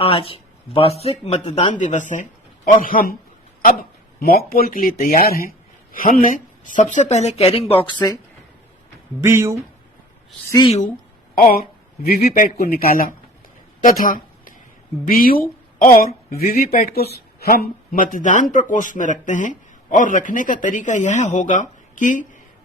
आज वार्षिक मतदान दिवस है और हम अब मॉक पोल के लिए तैयार हैं। हमने सबसे पहले कैरिंग बॉक्स से बीयू, सीयू और वीवीपैट को निकाला तथा बीयू और वीवीपैट को हम मतदान प्रकोष्ठ में रखते हैं और रखने का तरीका यह होगा कि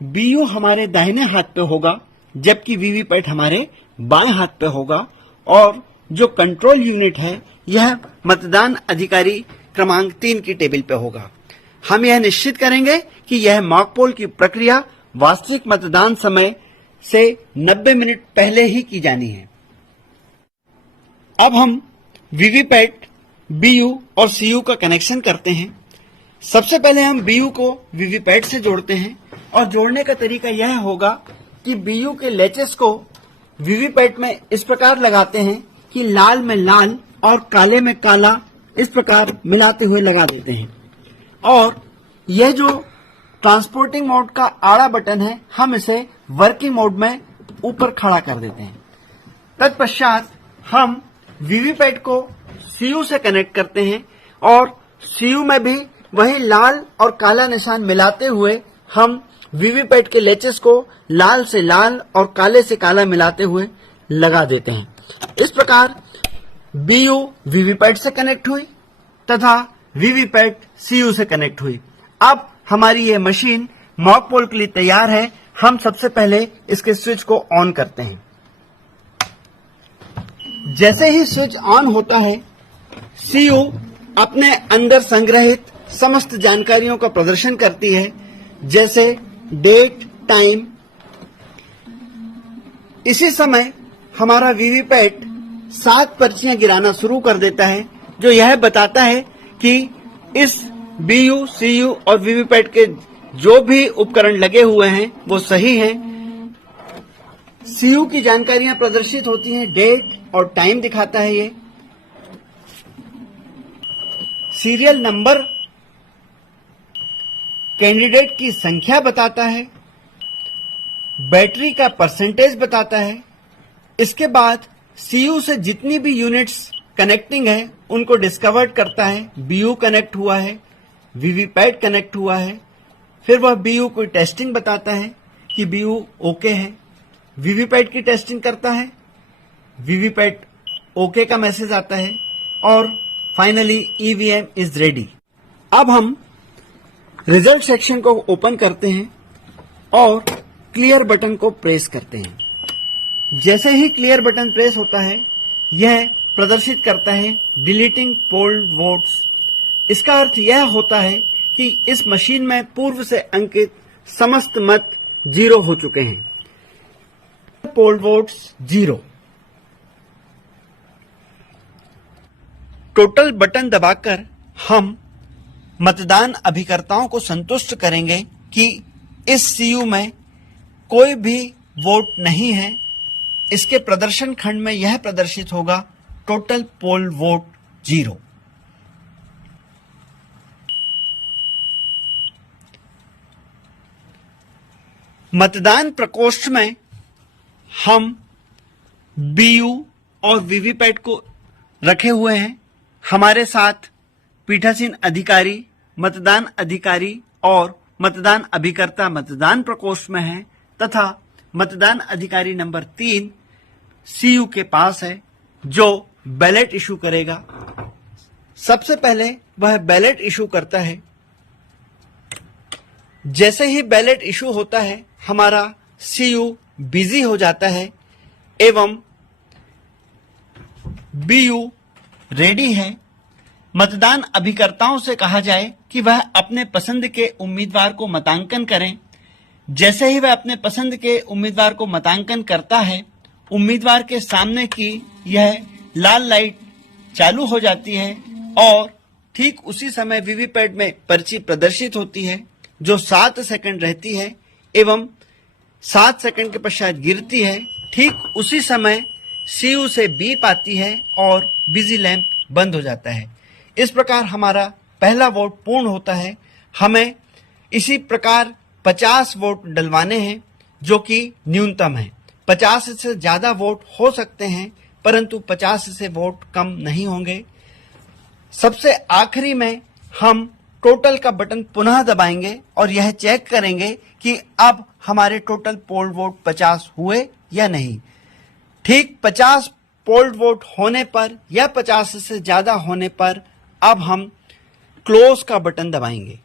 बीयू हमारे दाहिने हाथ पे होगा जबकि वीवीपैट हमारे बाएं हाथ पे होगा और जो कंट्रोल यूनिट है यह मतदान अधिकारी क्रमांक 3 की टेबल पे होगा। हम यह निश्चित करेंगे कि यह मॉक पोल की प्रक्रिया वास्तविक मतदान समय से 90 मिनट पहले ही की जानी है। अब हम वीवीपैट, बीयू और सीयू का कनेक्शन करते हैं। सबसे पहले हम बीयू को वीवीपैट से जोड़ते हैं और जोड़ने का तरीका यह होगा कि बीयू के लैचेस को वीवीपैट में इस प्रकार लगाते हैं कि लाल में लाल और काले में काला इस प्रकार मिलाते हुए लगा देते हैं और यह जो ट्रांसपोर्टिंग मोड का आड़ा बटन है हम इसे वर्किंग मोड में ऊपर खड़ा कर देते हैं। तत्पश्चात हम वीवीपैट को सीयू से कनेक्ट करते हैं और सीयू में भी वही लाल और काला निशान मिलाते हुए हम वीवीपैट के लेचेस को लाल से लाल और काले से काला मिलाते हुए लगा देते हैं। इस प्रकार बीयू वीवीपैट से कनेक्ट हुई तथा वीवीपैट सीयू से कनेक्ट हुई। अब हमारी ये मशीन मॉक पोल के लिए तैयार है। हम सबसे पहले इसके स्विच को ऑन करते हैं। जैसे ही स्विच ऑन होता है सीयू अपने अंदर संग्रहित समस्त जानकारियों का प्रदर्शन करती है, जैसे डेट, टाइम। इसी समय हमारा वीवीपैट 7 पर्चियां गिराना शुरू कर देता है जो यह बताता है कि इस बीयू, सीयू और वीवीपैट के जो भी उपकरण लगे हुए हैं वो सही हैं। सीयू की जानकारियां प्रदर्शित होती हैं, डेट और टाइम दिखाता है ये। सीरियल नंबर कैंडिडेट की संख्या बताता है, बैटरी का परसेंटेज बताता है। इसके बाद सीयू से जितनी भी यूनिट्स कनेक्टिंग है उनको डिस्कवर्ड करता है। बीयू कनेक्ट हुआ है, वीवीपैट कनेक्ट हुआ है, फिर वह बीयू कोई टेस्टिंग बताता है कि बीयू ओके है। वीवीपैट की टेस्टिंग करता है, वीवीपैट ओके का मैसेज आता है और फाइनली ईवीएम इज रेडी। अब हम रिजल्ट सेक्शन को ओपन करते हैं और क्लियर बटन को प्रेस करते हैं। जैसे ही क्लियर बटन प्रेस होता है यह प्रदर्शित करता है डिलीटिंग पोल्ड वोट्स। इसका अर्थ यह होता है कि इस मशीन में पूर्व से अंकित समस्त मत 0 हो चुके हैं। Polled votes 0। टोटल बटन दबाकर हम मतदान अभिकर्ताओं को संतुष्ट करेंगे कि इस सीयू में कोई भी वोट नहीं है। इसके प्रदर्शन खंड में यह प्रदर्शित होगा टोटल पोल वोट 0। मतदान प्रकोष्ठ में हम बीयू और वीवीपैट को रखे हुए हैं। हमारे साथ पीठासीन अधिकारी, मतदान अधिकारी और मतदान अभिकर्ता मतदान प्रकोष्ठ में हैं तथा मतदान अधिकारी नंबर 3 सीयू के पास है जो बैलेट इशू करेगा। सबसे पहले वह बैलेट इशू करता है। जैसे ही बैलेट इशू होता है हमारा सीयू बिजी हो जाता है एवं बीयू रेडी है। मतदान अभिकर्ताओं से कहा जाए कि वह अपने पसंद के उम्मीदवार को मतांकन करें। जैसे ही वह अपने पसंद के उम्मीदवार को मतांकन करता है उम्मीदवार के सामने की यह लाल लाइट चालू हो जाती है और ठीक उसी समय वीवीपैट में पर्ची प्रदर्शित होती है जो 7 सेकंड रहती है एवं 7 सेकंड के पश्चात गिरती है। ठीक उसी समय सीयू से बीप आती है और बिजी लैंप बंद हो जाता है। इस प्रकार हमारा पहला वोट पूर्ण होता है। हमें इसी प्रकार 50 वोट डलवाने हैं जो कि न्यूनतम है। 50 से ज्यादा वोट हो सकते हैं परंतु 50 से वोट कम नहीं होंगे। सबसे आखिरी में हम टोटल का बटन पुनः दबाएंगे और यह चेक करेंगे कि अब हमारे टोटल पोल वोट 50 हुए या नहीं। ठीक 50 पोल वोट होने पर या 50 से ज्यादा होने पर अब हम क्लोज का बटन दबाएंगे।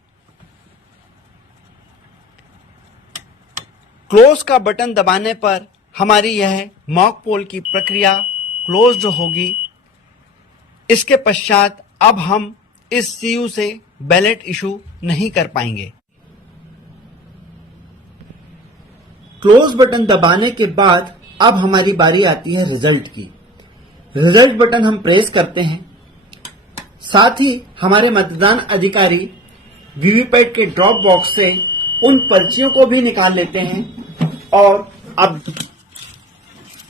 क्लोज का बटन दबाने पर हमारी यह मॉक पोल की प्रक्रिया क्लोज्ड होगी। इसके पश्चात अब हम इस सीयू से बैलेट इशू नहीं कर पाएंगे। क्लोज बटन दबाने के बाद अब हमारी बारी आती है रिजल्ट की। रिजल्ट बटन हम प्रेस करते हैं। साथ ही हमारे मतदान अधिकारी वीवीपैट के ड्रॉप बॉक्स से उन पर्चियों को भी निकाल लेते हैं और अब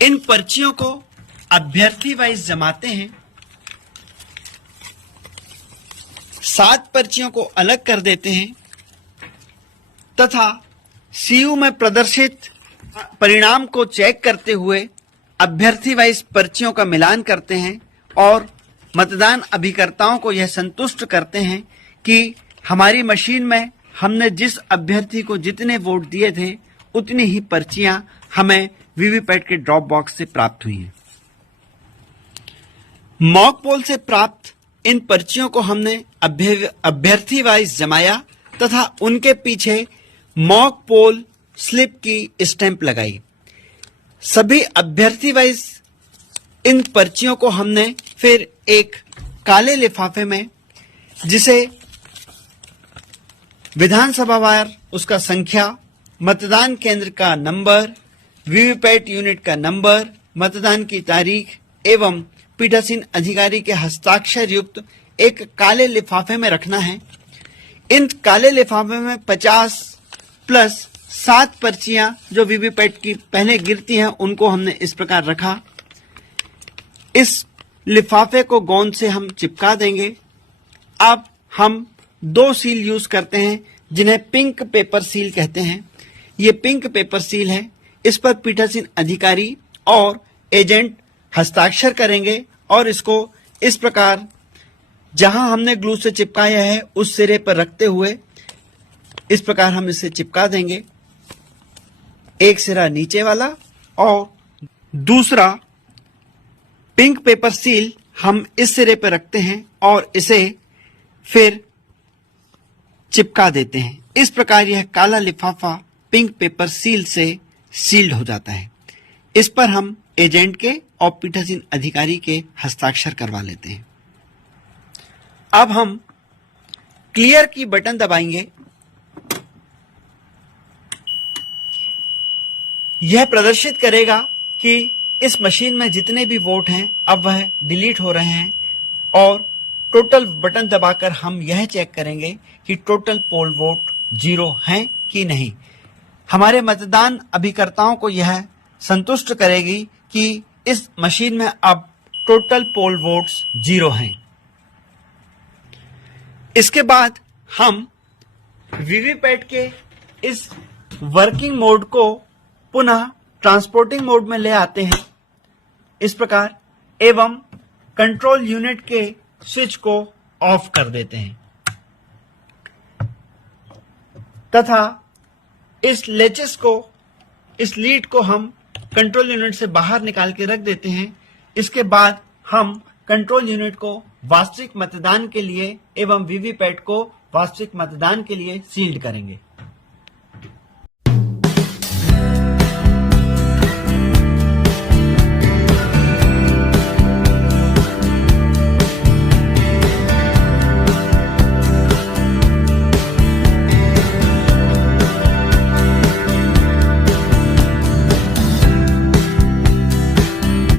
इन पर्चियों को अभ्यर्थी वाइज जमाते हैं। 7 पर्चियों को अलग कर देते हैं तथा सीयू में प्रदर्शित परिणाम को चेक करते हुए अभ्यर्थी वाइज पर्चियों का मिलान करते हैं और मतदान अभिकर्ताओं को यह संतुष्ट करते हैं कि हमारी मशीन में हमने जिस अभ्यर्थी को जितने वोट दिए थे उतनी ही पर्चियां हमें वीवीपैट के ड्रॉप बॉक्स से प्राप्त हुई हैं। मॉक पोल से प्राप्त इन पर्चियों को हमने अभ्यर्थी वाइज जमाया तथा उनके पीछे मॉक पोल स्लिप की स्टैंप लगाई। सभी अभ्यर्थी वाइज इन पर्चियों को हमने फिर एक काले लिफाफे में, जिसे विधानसभा वार उसका संख्या, मतदान केंद्र का नंबर, वीवीपैट यूनिट का नंबर, मतदान की तारीख एवं पीठासीन अधिकारी के हस्ताक्षर युक्त एक काले लिफाफे में रखना है। इन काले लिफाफे में 50 प्लस 7 पर्चियां जो वीवीपैट की पहले गिरती हैं उनको हमने इस प्रकार रखा। इस लिफाफे को गोंद से हम चिपका देंगे। अब हम 2 सील यूज करते हैं जिन्हें पिंक पेपर सील कहते हैं। ये पिंक पेपर सील है। इस पर पीठासीन अधिकारी और एजेंट हस्ताक्षर करेंगे और इसको इस प्रकार जहां हमने ग्लू से चिपकाया है उस सिरे पर रखते हुए इस प्रकार हम इसे चिपका देंगे। एक सिरा नीचे वाला और दूसरा पिंक पेपर सील हम इस सिरे पर रखते हैं और इसे फिर चिपका देते हैं। इस प्रकार यह काला लिफाफा पिंक पेपर सील से सील्ड हो जाता है। इस पर हम एजेंट के और पीठासीन अधिकारी के हस्ताक्षर करवा लेते हैं। अब हम क्लियर की बटन दबाएंगे। यह प्रदर्शित करेगा कि इस मशीन में जितने भी वोट हैं अब वह डिलीट हो रहे हैं और टोटल बटन दबाकर हम यह चेक करेंगे कि टोटल पोल वोट 0 हैं कि नहीं। हमारे मतदान अभिकर्ताओं को यह संतुष्ट करेगी कि इस मशीन में अब टोटल पोल वोट्स 0 हैं। इसके बाद हम वीवीपैट के इस वर्किंग मोड को पुनः ट्रांसपोर्टिंग मोड में ले आते हैं इस प्रकार एवं कंट्रोल यूनिट के स्विच को ऑफ कर देते हैं तथा इस लेचेस को, इस लीड को हम कंट्रोल यूनिट से बाहर निकाल के रख देते हैं। इसके बाद हम कंट्रोल यूनिट को वास्तविक मतदान के लिए एवं वीवीपैट को वास्तविक मतदान के लिए सील्ड करेंगे।